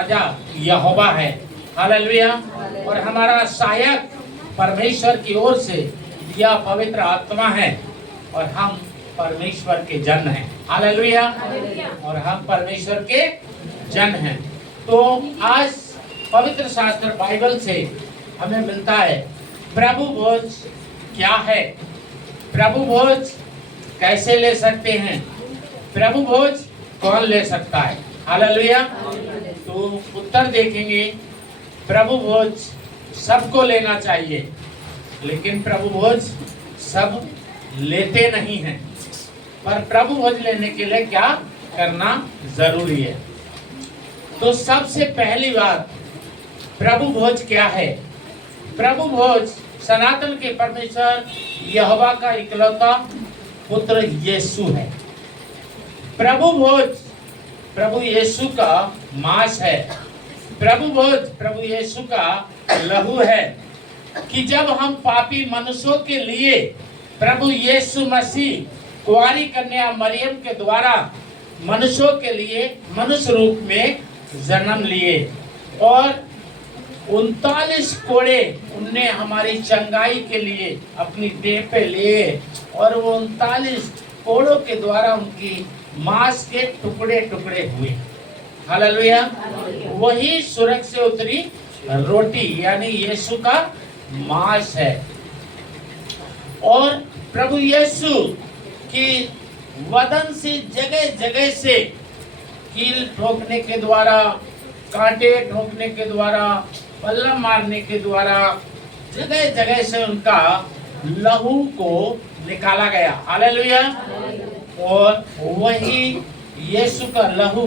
राजा यहोवा है। हालेलुया। और हमारा सहायक परमेश्वर की ओर से यह पवित्र आत्मा है और हम परमेश्वर के जन हैं। हालेलुया। और हम परमेश्वर के जन हैं। तो आज पवित्र शास्त्र बाइबल से हमें मिलता है प्रभु भोज क्या है, प्रभु भोज कैसे ले सकते हैं, प्रभु भोज कौन ले सकता है। हालेलुया। तो उत्तर देखेंगे, प्रभु भोज सबको लेना चाहिए, लेकिन प्रभु भोज सब लेते नहीं हैं। पर प्रभु भोज लेने के लिए क्या करना जरूरी है। तो सबसे पहली बात, प्रभु भोज क्या है। प्रभु भोज सनातन के परमेश्वर यहोवा का इकलौता पुत्र यीशु है। प्रभु भोज प्रभु यीशु का मांस है। प्रभु भोज प्रभु यीशु का लहू है कि जब हम पापी मनुष्यों के लिए प्रभु यीशु मसीह कुंवारी कन्या मरियम के द्वारा मनुष्यों के लिए मनुष्य रूप में जन्म लिए और 39 कोड़े उनने हमारी चंगाई के लिए अपनी देह पे लिए और वो 39 कोड़ों के द्वारा उनकी मांस के टुकड़े टुकड़े हुए। हालेलुया। वही स्वर्ग से उतरी रोटी यानी यीशु का मांस है। और प्रभु यीशु की वदन से जगह जगह से कील ठोकने के द्वारा, कांटे ठोकने के द्वारा, बल्लम मारने के द्वारा जगह जगह से उनका लहू को निकाला गया। हालेलुया। और वही यीशु का लहू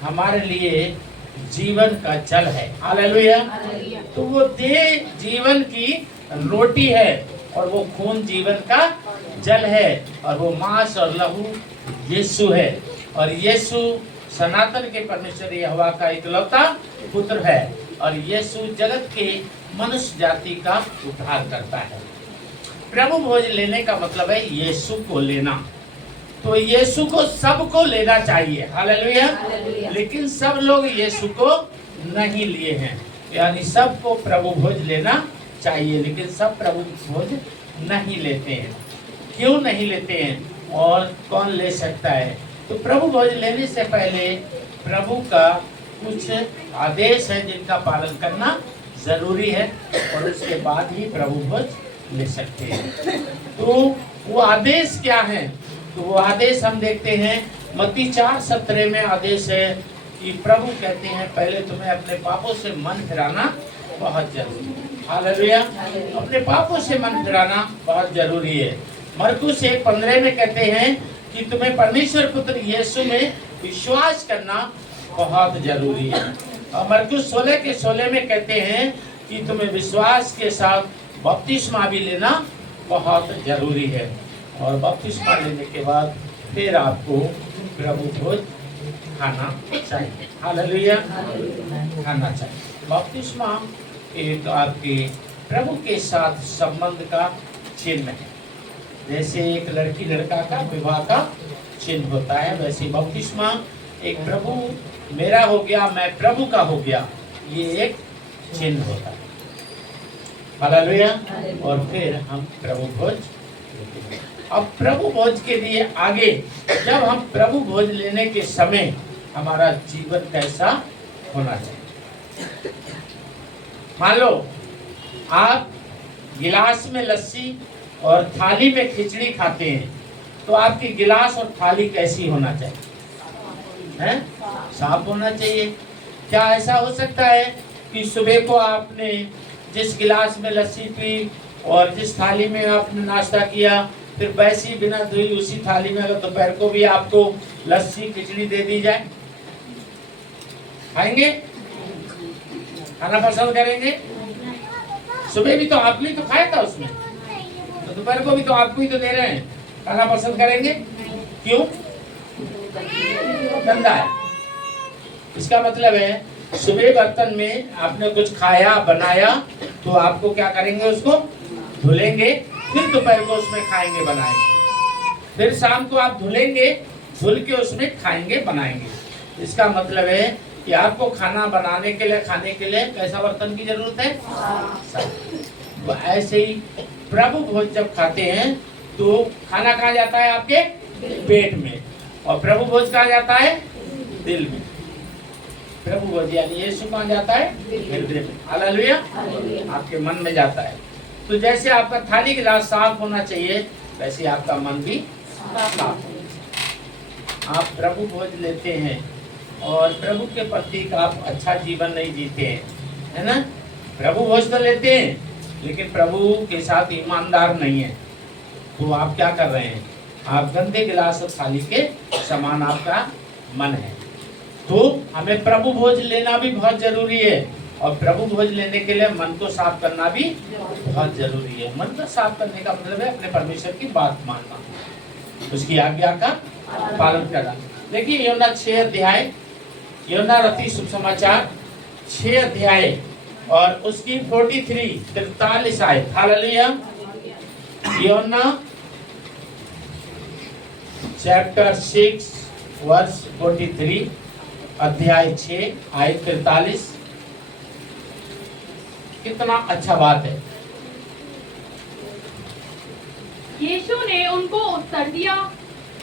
हमारे लिए जीवन का जल है। हालेलुया। तो वो देह जीवन की रोटी है और वो खून जीवन का जल है और वो मांस और लहू यीशु है। और यीशु सनातन के परमेश्वर यहोवा का इकलौता पुत्र है और यीशु जगत के मनुष्य जाति का उद्धार करता है। प्रभु भोज लेने का मतलब है यीशु को लेना। तो यीशु को सबको लेना चाहिए। हालेलुया। लेकिन सब लोग यीशु को नहीं लिए हैं, यानी सबको प्रभु भोज लेना चाहिए, लेकिन सब प्रभु भोज नहीं लेते हैं। क्यों नहीं लेते हैं और कौन ले सकता है। तो प्रभु भोज लेने से पहले प्रभु का कुछ आदेश है जिनका पालन करना जरूरी है और उसके बाद ही प्रभु भोज ले सकते हैं। तो वो आदेश क्या है। तो वो आदेश हम देखते हैं मत्ती 4:17 में आदेश है कि प्रभु कहते हैं पहले तुम्हें अपने पापों से मन फिराना बहुत जरूरी है। हालेलुया। अपने पापों से मन फिराना बहुत जरूरी है। मरकुस 1:15 में कहते हैं कि तुम्हें परमेश्वर पुत्र यीशु में विश्वास करना बहुत जरूरी है। और मरकुस 16:16 में कहते हैं कि तुम्हें विश्वास के साथ बपतिस्मा भी लेना बहुत जरूरी है। और बपतिस्मा लेने के बाद फिर आपको प्रभु भोज खाना चाहिए। हालेलुया। खाना चाहिए। बपतिस्मा एक आपके प्रभु के साथ संबंध का चिन्ह है। जैसे एक लड़की लड़का का विवाह का चिन्ह होता है, वैसे बपतिस्मा एक प्रभु मेरा हो गया, मैं प्रभु का हो गया, ये एक चिन्ह होता है। हालेलुया। और फिर हम प्रभु भोज। अब प्रभु भोज के लिए आगे जब हम प्रभु भोज लेने के समय हमारा जीवन कैसा होना चाहिए। मान लो आप गिलास में लस्सी और थाली में खिचड़ी खाते हैं, तो आपकी गिलास और थाली कैसी होना चाहिए हैं? साफ होना चाहिए। क्या ऐसा हो सकता है कि सुबह को आपने जिस गिलास में लस्सी पी और जिस थाली में आपने नाश्ता किया, फिर वैसी बिना धोई उसी थाली में अगर दोपहर को भी आपको लस्सी खिचड़ी दे दी जाए, खाएंगे? खाना पसंद करेंगे? सुबह भी तो आपने तो खाया था उसमें, तो दोपहर को भी तो आपको ही तो दे रहे हैं, खाना पसंद करेंगे? क्यों? गंदा है। इसका मतलब है सुबह बर्तन में आपने कुछ खाया बनाया तो आपको क्या करेंगे, उसको धुलेंगे, फिर दोपहर को उसमें खाएंगे बनाएंगे, फिर शाम को आप धुलेंगे, धुल के उसमें खाएंगे बनाएंगे। इसका मतलब है कि आपको खाना बनाने के लिए, खाने के लिए कैसा बर्तन की जरूरत है? तो ऐसे ही प्रभु भोज जब खाते हैं तो खाना कहाँ जाता है? आपके पेट में। और प्रभु भोज कहाँ जाता है? दिल में। प्रभु भोज यानी यीशु कहाँ जाता है? हृदय में। हालेलुया। आपके मन में जाता है। तो जैसे आपका थाली गिलास साफ होना चाहिए, वैसे आपका मन भी साफ होना चाहिए। आप प्रभु भोज लेते हैं और प्रभु के प्रति आप अच्छा जीवन नहीं जीते हैं, है ना? प्रभु भोज तो लेते हैं लेकिन प्रभु के साथ ईमानदार नहीं है, तो आप क्या कर रहे हैं? आप गंदे गिलास और थाली के समान आपका मन है। तो हमें प्रभु भोज लेना भी बहुत जरूरी है, और प्रभु भोज लेने के लिए मन को साफ करना भी बहुत जरूरी है। मन को साफ करने का मतलब है अपने परमेश्वर की बात मानना, उसकी आज्ञा का पालन करना। देखिए यूहन्ना 6 अध्याय, यूहन्ना रची सुसमाचार 6 अध्याय और उसकी 43 आयत। हालेलुया। यूहन्ना चैप्टर 6 वर्स 43, अध्याय 6 आयत 43। कितना अच्छा बात है। यीशु ने उनको उत्तर दिया,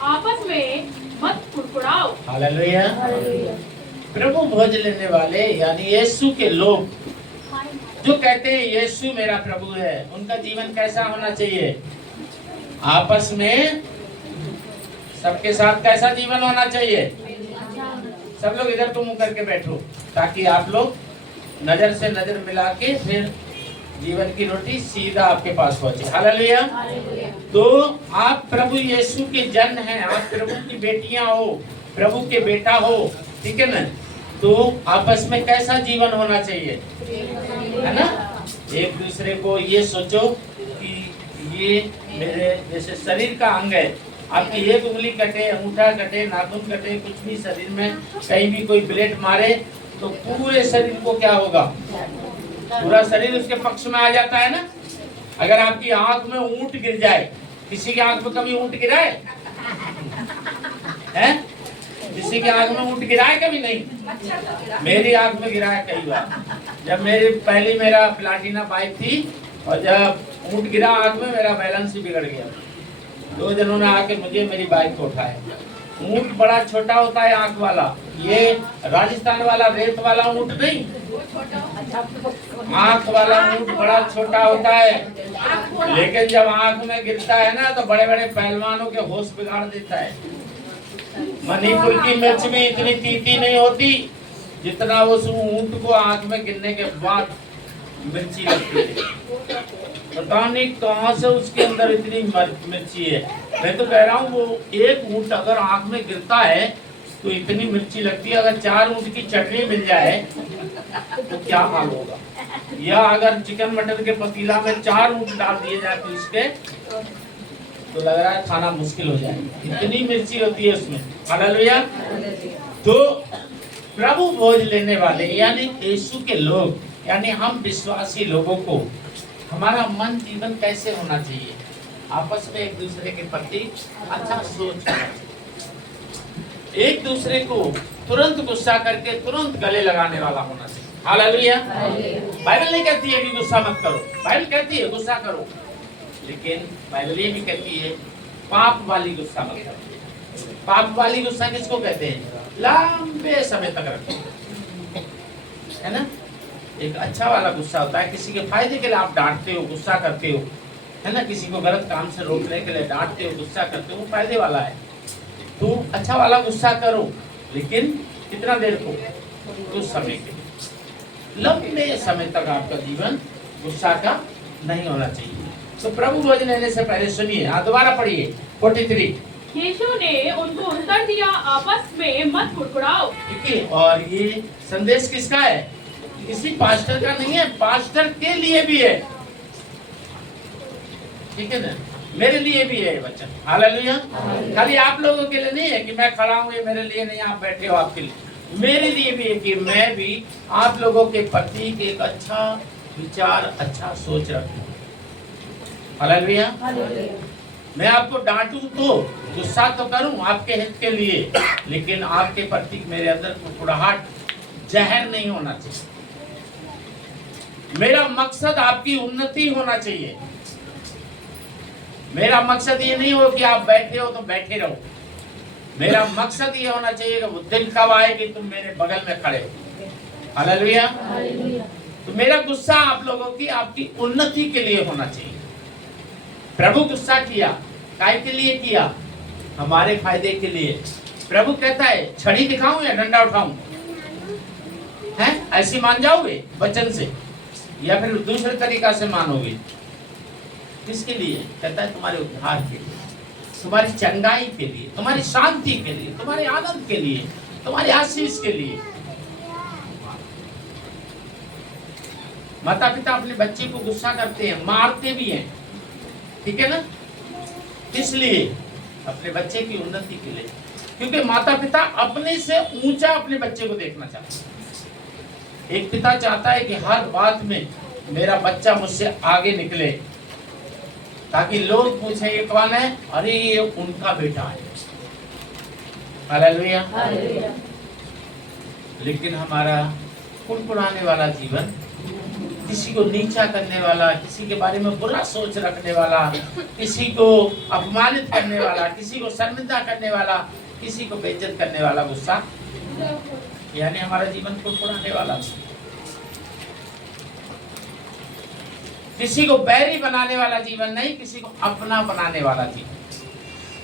आपस में मत कुड़कुड़ाओ। हालेलुया। प्रभु भोज लेने वाले यानी यीशु के लोग जो कहते हैं यीशु मेरा प्रभु है, उनका जीवन कैसा होना चाहिए? आपस में सबके साथ कैसा जीवन होना चाहिए? सब लोग इधर तो मुंह करके बैठो ताकि आप लोग नजर से नजर मिला के फिर जीवन की रोटी सीधा आपके पास पहुंचे। हालेलुया। तो आप प्रभु यीशु के जन हैं, आप प्रभु की बेटियां हो, प्रभु के बेटा हो, ठीक है ना? तो आपस में कैसा जीवन होना चाहिए, है ना? एक दूसरे को ये सोचो कि ये मेरे जैसे शरीर का अंग है, आपकी एक उंगली कटे, अंगूठा कटे, नाखून कटे, कुछ भी शरीर में कहीं भी कोई ब्लेड मारे तो पूरे शरीर को क्या होगा? पूरा शरीर उसके पक्ष में आ जाता है ना। अगर आपकी आंख में ऊंट गिर जाए, किसी की आंख में कभी ऊंट गिरा है? किसी की आंख में ऊंट गिरा है? कभी नहीं। मेरी आंख में गिरा है कई बार। जब मेरा प्लाटिना बाइक थी और जब ऊंट गिरा आंख में, मेरा बैलेंस ही बिगड़ गया। 2 जनों ने आके मुझे मेरी बाइक को उठाया। ऊंट बड़ा छोटा होता है आंख वाला, ये राजस्थान वाला रेत वाला ऊंट नहीं, आंख वाला ऊंट बड़ा छोटा होता है, लेकिन जब आंख में गिरता है ना तो बड़े बड़े पहलवानों के होश बिगाड़ देता है। मणिपुर की मिर्च भी इतनी तीती नहीं होती जितना उस ऊंट को आंख में गिरने के बाद मिर्ची लगती है। पता नहीं कहां से उसके अंदर इतनी मिर्ची है। मैं तो कह रहा हूँ वो एक ऊंट अगर आंख में गिरता है तो इतनी मिर्ची लगती है। अगर 4 ऊंट की चटनी मिल जाए तो क्या हाल होगा? या अगर चिकन मटन के पतीला में 4 ऊंट डाल दिए जाए तो इसके तो लग रहा है खाना मुश्किल हो जाएगा, इतनी मिर्ची होती है उसमें। हालेलुया। तो प्रभु भोज लेने वाले यानी यीशु के लोग, यानी हम विश्वासी लोगों को हमारा मन जीवन कैसे होना चाहिए? आपस में एक दूसरे के प्रति अच्छा सोच, एक दूसरे को तुरंत गुस्सा करके तुरंत गले लगाने वाला होना चाहिए। हालेलुया। बाइबल नहीं कहती है कि गुस्सा मत करो, बाइबल कहती है गुस्सा करो, लेकिन बाइबल ये भी कहती है पाप वाली गुस्सा मत करो। पाप वाली गुस्सा किसको कहते हैं? लंबे समय तक रखो, है ना? एक अच्छा वाला गुस्सा होता है, किसी के फायदे के लिए आप डांटते हो, गुस्सा करते हो, है ना? किसी को गलत काम से रोकने के लिए डांटते हो, गुस्सा करते हो, वो फायदे वाला है। तो अच्छा वाला गुस्सा करो, लेकिन कितना देर को? कुछ समय के लिए, लंबे समय तक आपका जीवन गुस्सा का नहीं होना चाहिए। तो प्रभु भोज लेने से पहले सुनिए, हाँ दोबारा पढ़िए 43। यीशु ने उनको उत्तर दिया, आपस में मत कुड़कुड़ाओ। ठीक है। और ये संदेश किसका है? किसी पास्टर का नहीं है, पास्टर के लिए भी है, ठीक है ना? मेरे लिए भी है वचन। हालेलुया। खाली आप लोगों के लिए नहीं है कि मैं खड़ा हूँ, ये मेरे लिए नहीं, आप बैठे हो आपके लिए, मेरे लिए भी है कि मैं भी आप लोगों के प्रति एक अच्छा विचार, अच्छा सोच रखूं। हालेलुया। मैं आपको डांटूं तो गुस्सा तो करूं आपके हित के लिए, लेकिन आपके प्रति मेरे अंदर कुड़कुड़ाहट जहर नहीं होना चाहिए। मेरा मकसद आपकी उन्नति होना चाहिए। मेरा मकसद ये नहीं हो कि आप बैठे हो तो बैठे रहो। मेरा मकसद ये होना चाहिए कि वो दिन कब आए कि तुम मेरे बगल में खड़े हो। हालेलुया। तो मेरा गुस्सा आप लोगों की आपकी उन्नति के लिए होना चाहिए। प्रभु गुस्सा किया, काय के लिए किया? हमारे फायदे के लिए। प्रभु कहता है छड़ी दिखाऊं या डंडा उठाऊं? हैं? ऐसी मान जाओगे वचन से या फिर दूसरे तरीका से मानोगे? किसके लिए? कहता है तुम्हारे उद्धार के लिए, तुम्हारी चंगाई के लिए, तुम्हारी शांति के लिए, तुम्हारे आनंद के लिए, तुम्हारी आशीष के लिए। माता पिता अपने बच्चे को गुस्सा करते हैं, मारते भी हैं, ठीक है ना? इसलिए अपने बच्चे की उन्नति के लिए, क्योंकि माता पिता अपने से ऊंचा अपने बच्चे को देखना चाहते हैं। एक पिता चाहता है कि हर बात में मेरा बच्चा मुझसे आगे निकले, ताकि लोग पूछें ये कौन है? अरे ये उनका बेटा है। हालेलुया। लेकिन हमारा कुड़कुड़ाने वाला जीवन, किसी को नीचा करने वाला, किसी के बारे में बुरा सोच रखने वाला, किसी को अपमानित करने वाला, किसी को शर्मिंदा करने वाला, किसी को बेइज्जत करने वाला गुस्सा, यानी हमारा जीवन कुड़कुड़ाने वाला, किसी को बैरी बनाने वाला जीवन नहीं, किसी को अपना बनाने वाला जीवन,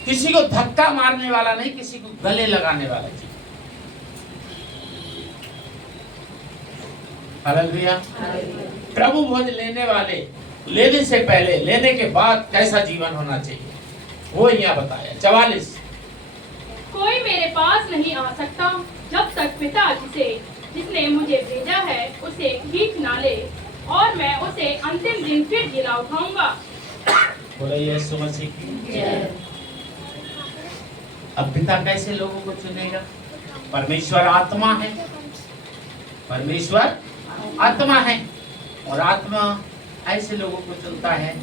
किसी को धक्का मारने वाला नहीं, किसी को गले लगाने वाला जीवन। हालेलुया। प्रभु भोज लेने वाले, लेने से पहले, लेने के बाद कैसा जीवन होना चाहिए वो यहाँ बताया। 44। कोई मेरे पास नहीं आ सकता जब तक पिता जिसने मुझे भेजा है उसे खींच ना ले, और मैं उसे अंतिम दिन फिर जिला उठाऊंगा। बोले यीशु मसीह की। अब पिता कैसे लोगों को चुनेगा? परमेश्वर आत्मा है, परमेश्वर आत्मा है, और आत्मा ऐसे लोगों को चुनता है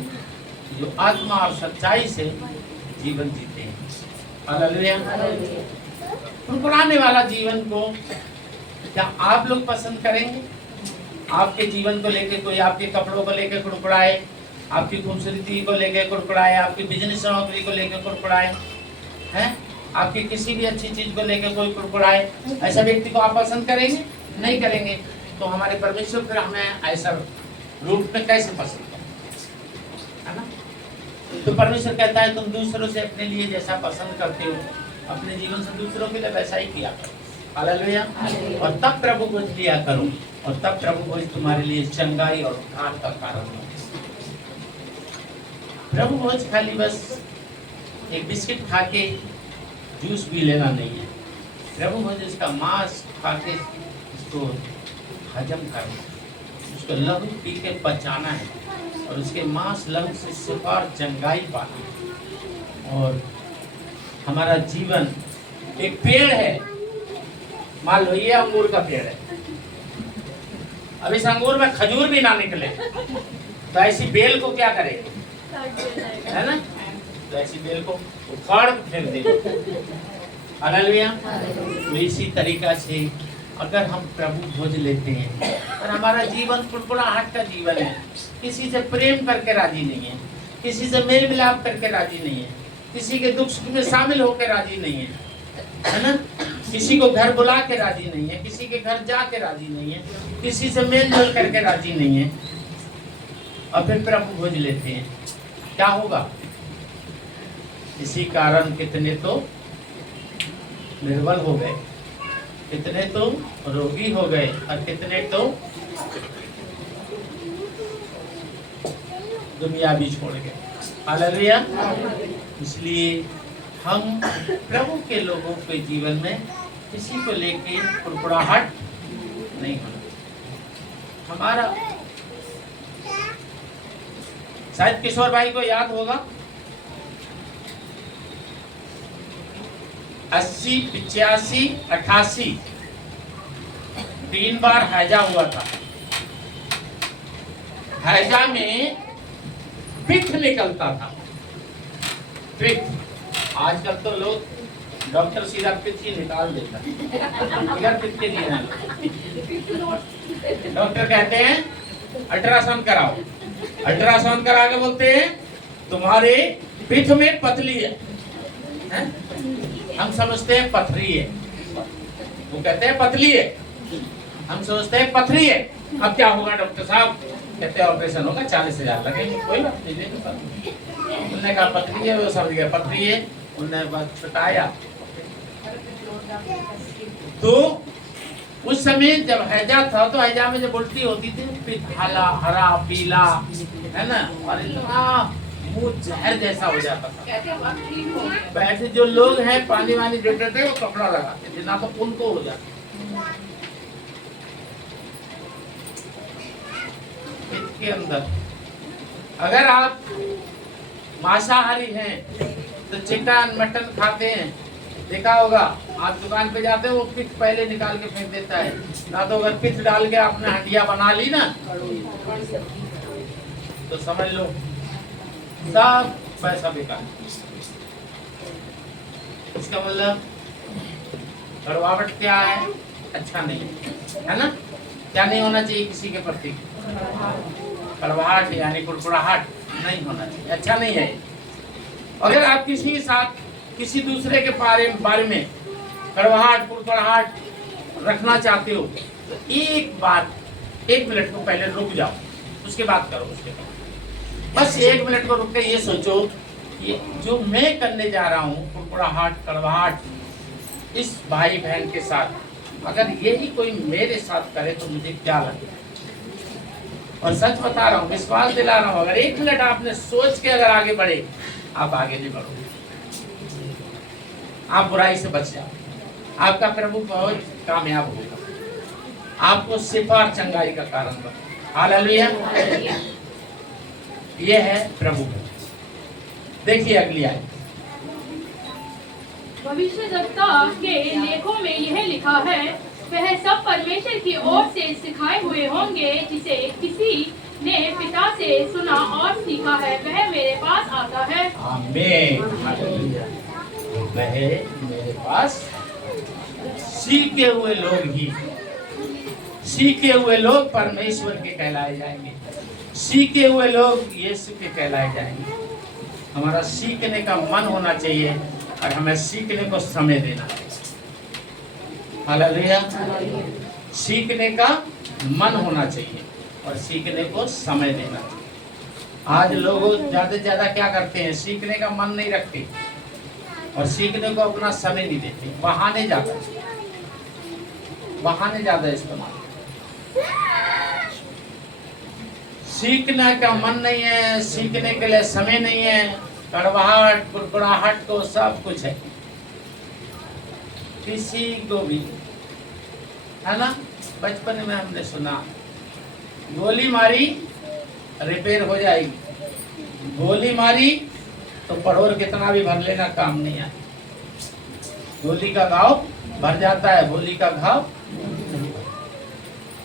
जो आत्मा और सच्चाई से जीवन जीते हैं। हालेलुया। कुड़कुड़ाने वाला जीवन को क्या आप लोग पसंद करेंगे? आपके जीवन को लेके कोई आपके कपड़ों को लेके कुड़कुड़ाए, आपकी खूबसूरती को लेके कुड़कुड़ाए, आपकी बिजनेस नौकरी को लेके कुड़कुड़ाए, हैं? आपकी किसी भी अच्छी चीज को लेके कोई कुड़कुड़ाए, ऐसा व्यक्ति को आप पसंद करेंगे? नहीं करेंगे। तो हमारे परमेश्वर फिर हमें ऐसा रूप में कैसे पसंद करें, है ना? तो परमेश्वर कहता है तुम दूसरों से अपने लिए जैसा पसंद करते हो, अपने जीवन से दूसरों के लिए वैसा ही किया करो। हालेलुया। और तब प्रभु भोज लिया करो, और तब प्रभु भोज तुम्हारे लिए चंगाई और उद्धार का कारण हो। प्रभु भोज खाली बस एक बिस्किट खा के जूस भी लेना नहीं है। प्रभु भोज इसका मांस खा के इसको हजम करना, उसको लहू पी के पचाना है, और उसके मांस लहू से सिफार चंगाई पाना। और हमारा जीवन एक पेड़ है, मान लो ये अंगूर का पेड़ है, अब इस अंगूर में खजूर भी ना निकले तो ऐसी बेल को क्या करेंगे, है ना? तो ऐसी बेल को उखाड़ फेंक देंगे। हालेलुया। तो इसी तरीका से अगर हम प्रभु भोज लेते हैं और हमारा जीवन कुड़कुड़ाहट का जीवन है, किसी से प्रेम करके राजी नहीं है, किसी से मेल मिलाप करके राजी नहीं है, किसी के दुख सुख में शामिल होकर राजी नहीं है ना? किसी को घर बुला के राजी नहीं है, किसी के घर जा के राजी नहीं है, किसी से मेल जोल करके राजी नहीं है, और फिर प्रभु भोज लेते हैं, क्या होगा? इसी कारण कितने तो निर्बल हो गए, कितने तो रोगी हो गए, और कितने तो दुनिया भी छोड़ गए। हालेलुया। इसलिए हम प्रभु के लोगों के जीवन में किसी को लेके कुड़कुड़ाहट नहीं होना। हमारा शायद किशोर भाई को याद होगा 80, 85, 88 3 बार हैजा हुआ था। हैजा में पित्त निकलता था, पित्त। आजकल तो लोग डॉक्टर सीधा पित्त ही निकाल देता है, पित्त के लिए डॉक्टर कहते हैं अल्ट्रासाउंड कराओ। अल्ट्रासाउंड करा के बोलते हैं तुम्हारे पीठ में पतली है, हैं? हम समझते हैं पथरी है, वो कहते हैं पतली है, हम सोचते हैं पथरी है। अब क्या होगा डॉक्टर साहब? कहते हैं ऑपरेशन होगा, 40,000 लगेंगे। कोई बात नहीं, उन्होंने कहा पथरी है, वो समझ गया पथरी है, उन्होंने बस छुटाया। तो उस समय जब हैजा था तो हैजा में जब उल्टी होती थी पित्त हरा हरा पीला, है ना, और इतना मुंह जहर जैसा हो जाता था। वैसे जो लोग हैं पानी वानी देते थे वो कपड़ा लगाते थे, ना तो उनको हो जाता। इसके अंदर अगर आप मांसाहारी हैं तो चिकन मटन खाते हैं, देखा होगा आप दुकान पे जाते हो वो पित्त पहले निकाल के फेंक देता है, ना तो अगर पित्त डाल के आपने हड्डियां बना ली ना तो समझ लो सब पैसा बेकार। इसका मतलब कड़वाहट क्या है? अच्छा नहीं है ना? क्या नहीं होना चाहिए किसी के प्रति? कड़वाहट यानी कुड़कुड़ाहट नहीं होना चाहिए, अच्छा नहीं है। अगर आप किसी के साथ किसी दूसरे के बारे में कड़वाहट कुड़कुड़ाहट रखना चाहते हो तो एक बार 1 मिनट को पहले रुक जाओ, उसके बाद करो। उसके बाद बस 1 मिनट को रुक के ये सोचो कि जो मैं करने जा रहा हूँ कुड़कुड़ाहट कड़वाहट इस भाई बहन के साथ अगर यही कोई मेरे साथ करे तो मुझे क्या लगेगा। और सच बता रहा हूँ, विश्वास दिला रहा हूँ, अगर 1 मिनट आपने सोच के अगर आगे बढ़े आप आगे नहीं बढ़ोगे, आप बुराई से बच जाओ, आपका प्रभु बहुत कामयाब होगा, आपको सिफा और चंगाई का कारण बने। हालेलुया। ये है प्रभु। देखिए अगली आयत। भविष्यद्वक्ता के लेखों में यह लिखा है, वह सब परमेश्वर की ओर से सिखाए हुए होंगे, जिसे किसी ने पिता से सुना और सीखा है वह मेरे पास आता है। आमीन। हालेलुया। वह मेरे पास सीखे हुए लोग ही, सीखे हुए लोग परमेश्वर के कहलाए जाएंगे, सीखे हुए लोग यीशु के कहलाए जाएंगे। हमारा सीखने का मन होना चाहिए और हमें सीखने को समय देना चाहिए। हालेलुया। सीखने का मन होना चाहिए और सीखने को समय देना चाहिए। आज लोग ज्यादा से ज्यादा क्या करते हैं? सीखने का मन नहीं रखते और सीखने को अपना समय नहीं देते, बहाने ज्यादा, बहाने ज्यादा इस्तेमाल। सीखने का मन नहीं है, सीखने के लिए समय नहीं है, कड़वाहट कुड़कुड़ाहट को सब कुछ है किसी को भी, है ना। बचपन में हमने सुना गोली मारी रिपेयर हो जाएगी, गोली मारी तो पड़ोर कितना भी भर लेना काम नहीं आए। गोली का घाव भर जाता है, गोली का घाव।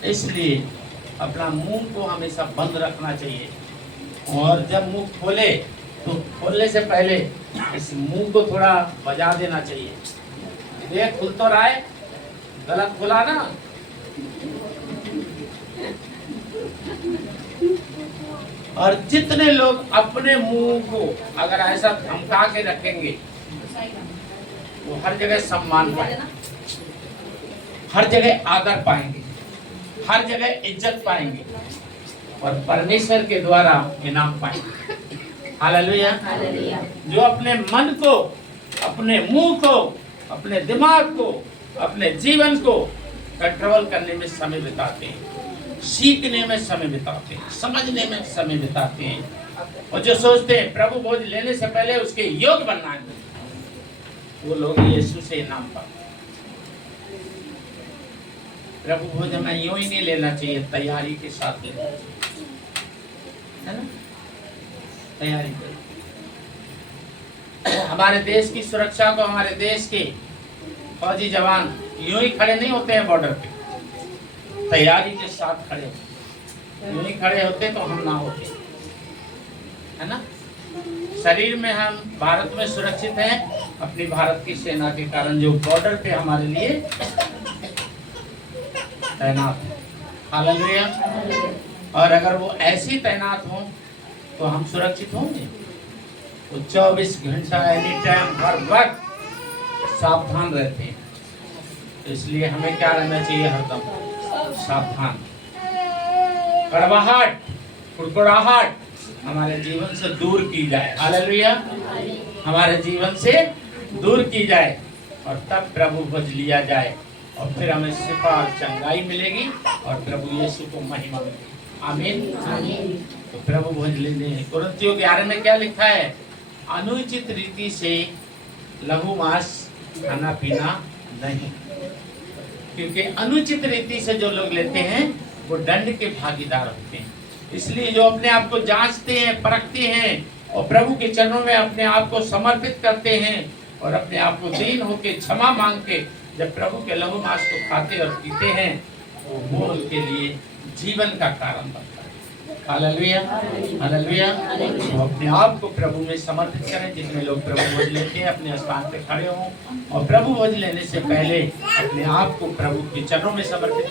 इसलिए अपना मुंह को हमेशा बंद रखना चाहिए और जब मुंह खोले तो खोलने से पहले इस मुंह को थोड़ा बजा देना चाहिए। देख खुल तो रहा है, गलत खुला ना। और जितने लोग अपने मुंह को अगर ऐसा धमका के रखेंगे वो हर जगह सम्मान पाएंगे, हर जगह आदर पाएंगे, हर जगह इज्जत पाएंगे और परमेश्वर के द्वारा इनाम पाएंगे। हालेलुया। जो अपने मन को, अपने मुंह को, अपने दिमाग को, अपने जीवन को कंट्रोल करने में समय बिताते हैं, सीखने में समय बिताते हैं, समझने में समय बिताते हैं और जो सोचते हैं प्रभु भोज लेने से पहले उसके योग बनना है, वो लोग यीशु से इनाम पाते। प्रभु भोज हमें यूं ही नहीं लेना चाहिए, तैयारी के साथ लेना चाहिए, है ना। तैयारी करें। हमारे देश की सुरक्षा को हमारे देश के फौजी जवान यूं ही खड़े नहीं होते हैं बॉर्डर पे, तैयारी के साथ खड़े होते। यूं ही खड़े होते तो हम ना होते, है ना। शरीर में हम भारत में सुरक्षित हैं अपनी भारत की सेना के कारण, जो बॉर्डर पे हमारे लिए तैनात है। हालेलुया। और अगर वो ऐसी तैनात हो तो हम सुरक्षित होंगे। वो 24 घंटा एनी टाइम हर वक्त सावधान रहते हैं। तो इसलिए हमें क्या रहना चाहिए? हरदम सावधान। कड़वाहट, कुड़कुड़ाहट हमारे जीवन से दूर की जाए। हालेलुया। हमारे जीवन से दूर की जाए और तब प्रभु भज लिया जाए और फिर हमें शिफा और चंगाई मिलेगी और प्रभु यीशु को महिमा मिलेगी। आमीन। तो प्रभु भज लेने। कुरिन्थियों 11 में क्या लिखा है? अनुचित रीति से लघु मांस खाना पीना नहीं, क्योंकि अनुचित रीति से जो लोग लेते हैं वो दंड के भागीदार होते हैं। इसलिए जो अपने आप को जांचते हैं, परखते हैं और प्रभु के चरणों में अपने आप को समर्पित करते हैं और अपने आप को दीन होकर क्षमा मांग के जब प्रभु के लहू मांस को खाते और पीते हैं तो वो उनके लिए जीवन का कारण बनता है। हालेलुया। हालेलुया। तो अपने आप को प्रभु में समर्पित करें। जितने लोग प्रभु भोज लेते हैं अपने स्थान पे खड़े हों और प्रभु भोज लेने से पहले अपने आप को प्रभु के चरणों में समर्पित